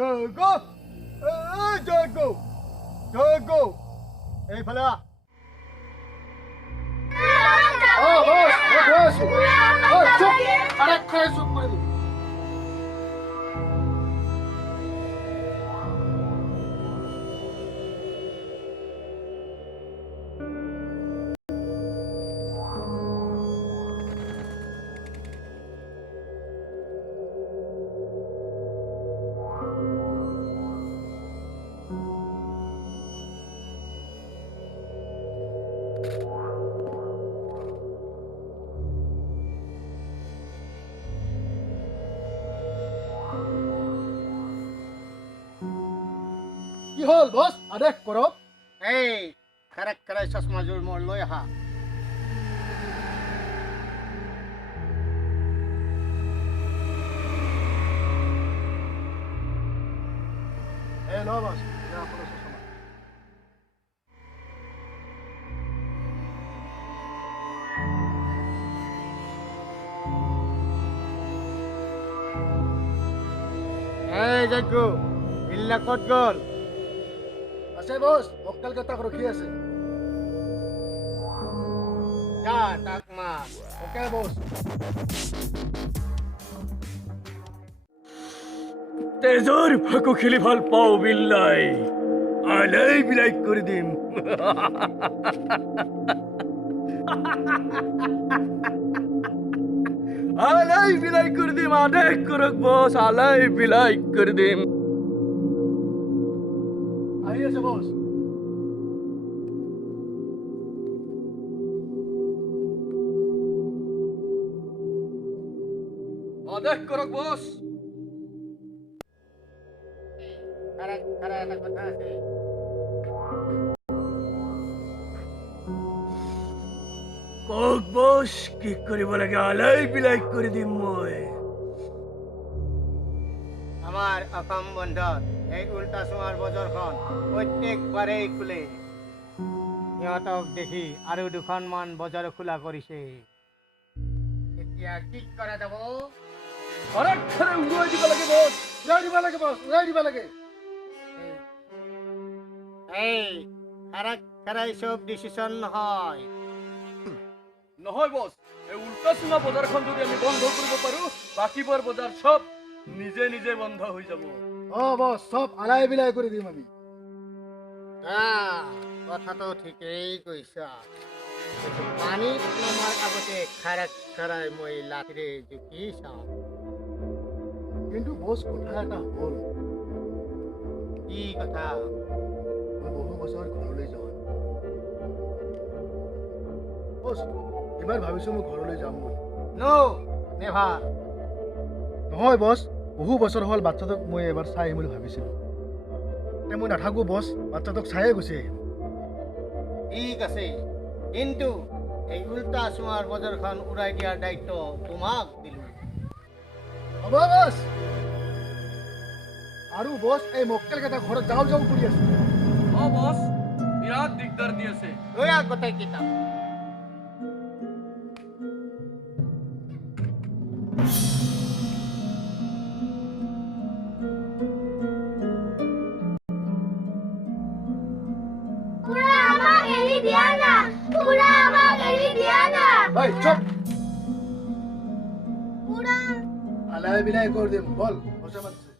Jago! Jago! Jago! Hey, pala! Boss! Boss! Oh, chup! Arak kare chup kore do. কি হল বস আদেশ কৰক এই খাৰে চশমাযোৰ মোৰ লৈ আহা এই ল বস যা আপোনাৰ চশমা এই জাগু ইল্লা কত গল আছে বস মক্কেল কেইটাক ৰখি আছে যা তাক মাৰ ওকে বস তেজৰ ফাকু খেলি ভাল পাওঁ বিল্লাই আলাই বিলাই কৰি দিম আলাই বিলাই কৰি দিম আদেশ কৰক বছ আলাই বিলাই কৰি দিম আহি আছে বস আদেশ কৰক বছ খাৰে এটা কথা আছে কক বছ কি কৰিব লাগে আলাই বিলাই কৰি দিম মই আমাৰ অসম বন্ধত এই উল্টা চুঙাৰ বজাৰখন প্ৰত্যেকবাৰেই খোলে সিহঁতক দেখি আৰু দুখনমান বজাৰ খোলা কৰিছে এতিয়া কি কৰা যাব খৰে উৰুৱাই দিব লাগে বছ উৰাই দিব লাগে বস উৰাই দিব লাগে এই খাৰাই চব ডিচিশন নহয় নহয় বছ এই উল্টা চুঙা বজাৰখন যদি আমি বন্ধ কৰিব পাৰো বাকীবোৰ বজাৰ সব নিজে নিজে বন্ধ হৈ যাব অ বস সব আলাই বিলাই কৰি দিম আমি কথাটো ঠিকেই কৈছা পানীত নমাৰ আগতে খাৰাই মই লাঠিৰে জুকি চাওঁ কিন্তু বস কথা এটা হ'ল কি কথা মই বহু বছৰ ঘৰলৈ যোৱা বস এবাৰ ভাবিছো মই ঘৰলৈ যাম বুলি নো নেভাৰ নহয় বস বহু বছৰ হ'ল বাচ্চাটোক মই এবাৰ চাই আহিম বুলি ভাবিছিলোঁ এতিয়া মই নাথাকোঁ বস বাচ্চাটোক চায়ে গুচি আহিম ঠিক আছে কিন্তু এই উল্টা চুঙাৰ বজাৰখন উৰাই দিয়াৰ দায়িত্ব তোমাক দিলোঁ হ'ব বস আৰু বস এই মক্কেল কেইটা ঘৰত যাওঁ যাওঁ কৰি আছে অ বছ বিৰাট দিগদাৰ দি আছে লৈ আহ গোটেই কিতাপ ভাই চুপ আলাই বিলাই করে দিম বল বসে মারছে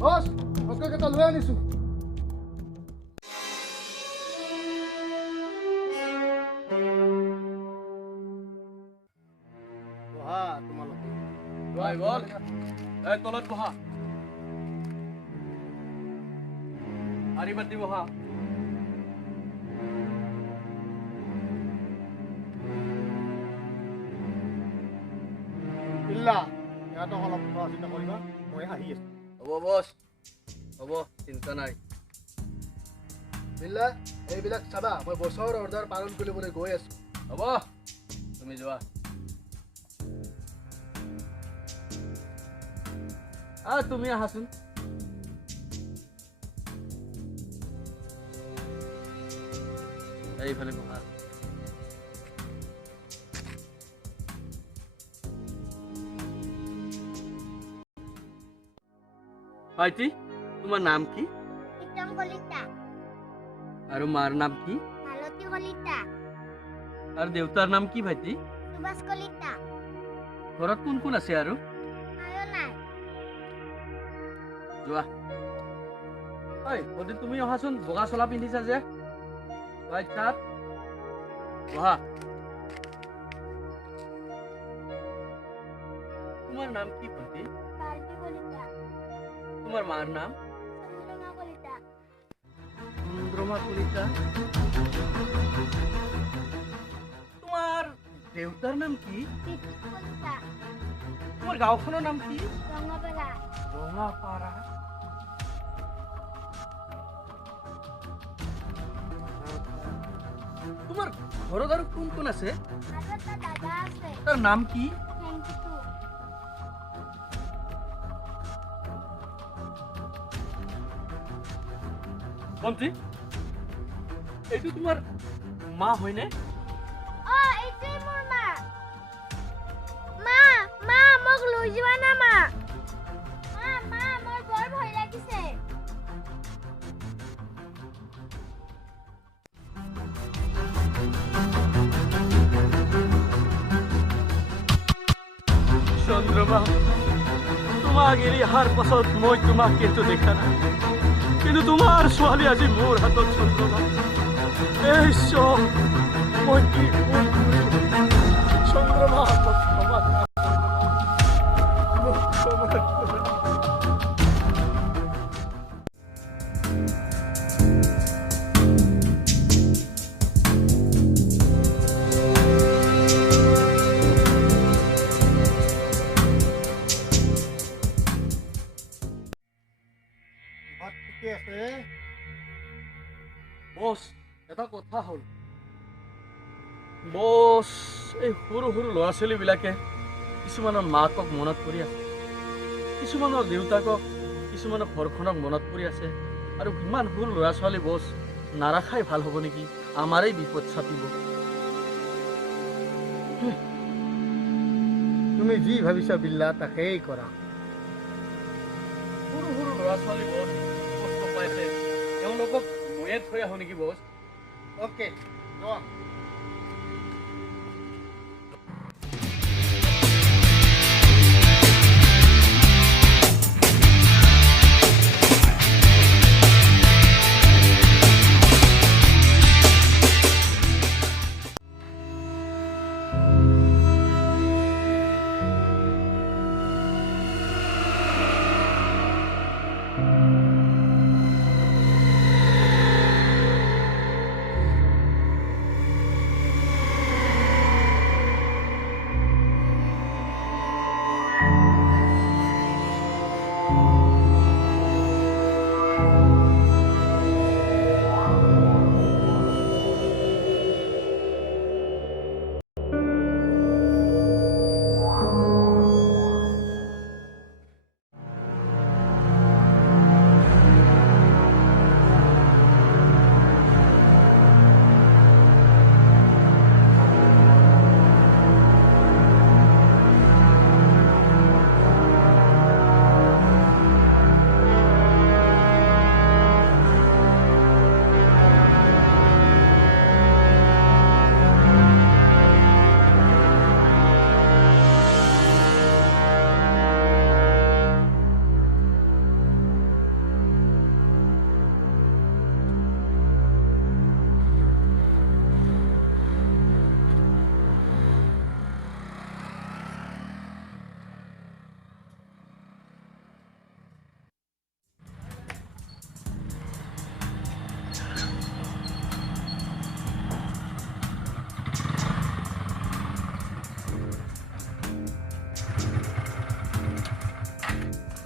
বস বসকে কেটা লয়ে আনিছো বহা তোমালোক ভাই বল এই তলত বহা আরি বাদ দি বহা ইল্লা ইহঁতক অলপ চোৱা চিতা কৰিবা মই আহি আছো হ'ব বছ হ'ব চিন্তা নাই বিল্লা এইবিলাক চাবা মই বছৰ অৰ্ডাৰ পালন কৰিবলৈ গৈ আছো হ'ব তুমি যোৱা তুমি আহাচোন এইফালে বহা ভাইটি তোমাৰ নাম কি ইটম কলিতা আৰু মাৰ নাম কি মালতী কলিতা আৰু দেউতাৰ নাম কি ভাইটি সুভাষ কলিতা ঘৰত কোন কোন আছে আৰু আয়ো নাই যোৱা ঐ ভণ্টি তুমি অহাচোন বগা চলা পিন্ধিছা যে হোৱাইট চাৰ্ট বহা তোমাৰ নাম কি ভণ্টি পাৰ্টি কলিতা তোমাৰ মাৰ নাম চন্দ্ৰমা কলিতা চন্দ্ৰমা কলিতা তোমাৰ দেউতাৰ নাম কি পিতৃ কলিতা তোমাৰ গাঁওখনৰ নাম কি ৰঙাপাৰা ৰঙাপাৰা তোমাৰ ঘৰত আৰু কোন কোন আছে আৰু এটা দাদা আছে তাৰ নাম কি গেংকুটু ভণ্টি এইটো তোমাৰ মা হয়নে এইটোৱে মোৰ মা মা মা মোক লৈ যোৱা না মা মা মোৰ বৰ ভয় লাগিছে চন্দ্ৰমা তোমাক এৰি অহাৰ পাছত মই তোমাক কিন্তু দেখা নাই কিন্তু তোমাৰ ছোৱালী আজি মোৰ হাতত চন্দ্ৰমা এই ঈশ্বৰ মই কি ভুল কৰিলো চন্দ্ৰমা মোক ক্ষমা কৰা, মোক ক্ষমা কৰা। ভাত ঠিকে আছে বছ এটা কথা হ'ল বছ এই সৰু সৰু ল'ৰা ছোৱালীবিলাকে কিছুমানৰ মাকক মনত পৰি আছে কিছুমানৰ দেউতাকক কিছুমানৰ ঘৰখনক মনত পৰি আছে আৰু ইমান সৰু ল'ৰা ছোৱালী বছ নাৰাখাই ভাল হ'ব নেকি আমাৰেই বিপদ চাপিব তুমি যি ভাবিছা বিল্লা তাকেই কৰা সৰু সৰু ল'ৰা ছোৱালী বছ কষ্ট পাইছে তেওঁলোকক ময়ে থৈ আহোঁ নেকি বছ অ'কে যোৱা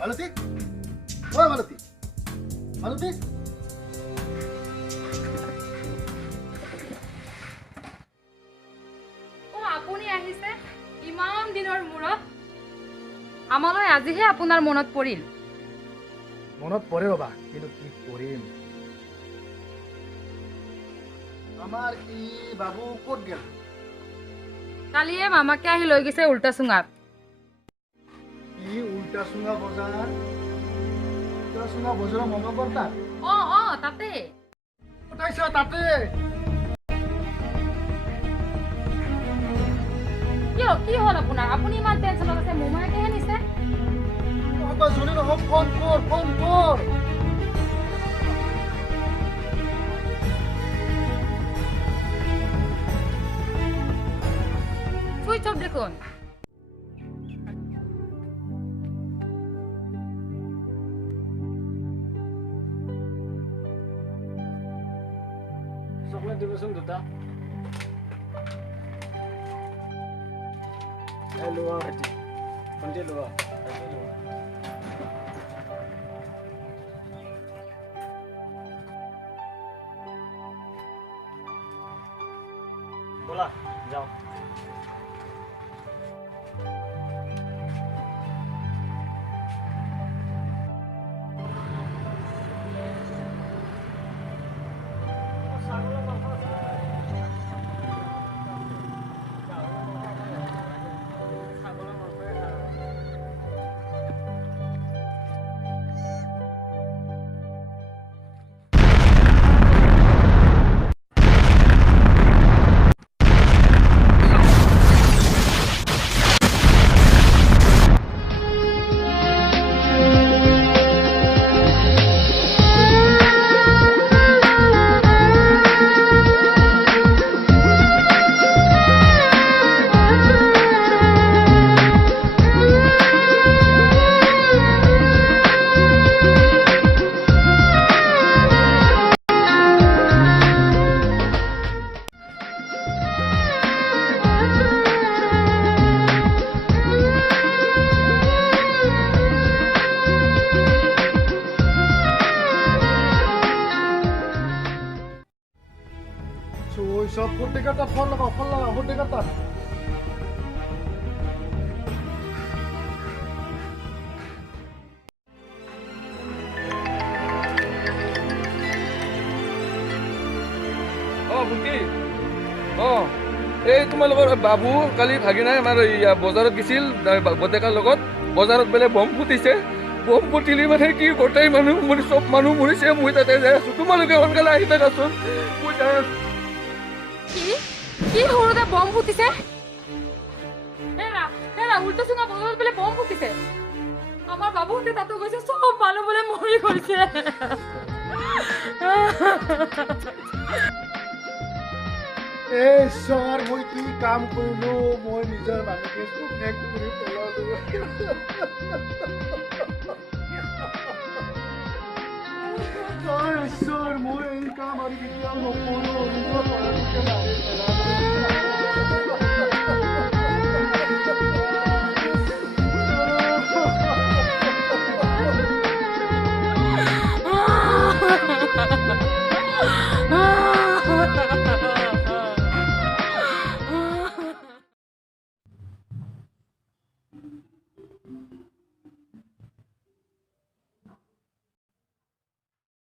মালতী ঐ মালতী মালতী আপুনি আহিছে ইমান দিনৰ মূৰত আমালৈ আজিহে আপোনাৰ মনত পৰিল মনত পৰে ৰবা কিন্তু কি কৰিম আমাৰ ই বাবু ক'ত গেল কালিয়ে মামাকে আহি লৈ গৈছে উল্টা চুঙাত ই উল্টা চুঙা বজাৰৰ মঙগৰ তাত তাতে উঠাইছা তাতে কিয় কি হ'ল আপোনাৰ আপুনি ইমান টেনচনত আছে মোমায়েকেহে নিছে জনে নহওক ফোন কৰ সুইচ অফ দেখোন চকলেট দিবচোন দুটা লোৱা ভাইটি ভণ্টি লোৱা ব'লা যাওঁ সব ফুটেকাৰ তাত ফোন লাগাও ফুটেকাৰ তাত ভণ্টি এই তোমালোকৰ বাবু কালি ভাগিনাই আমাৰ বজাৰত গৈছিল বদেকাৰ লগত বজাৰত বোলে বম ফুটিছে বম ফুটিলি মানে কি গোটেই মানুহ চব মানুহ মৰিছে মই তাতে যাই আছো তোমালোকে সোনকালে আহি থাকাচোন মই যাই আছো কি সৰুতে বম ফুটিছে উল্টা চুঙা বজাৰত বোলে বম ফুটিছে আমাৰ বাবুহঁতে তাতো গৈছে চব মানুহ বোলে মৰি গৈছে এই চৰ মই কি কাম কৰিলো মই নিজৰ মানুহকে চব শেষ কৰি পেলালো ঈশ্বৰ মই এই কাম আৰু কেতিয়াও নকৰো নিজৰ মানুহকে মাৰি পেলালো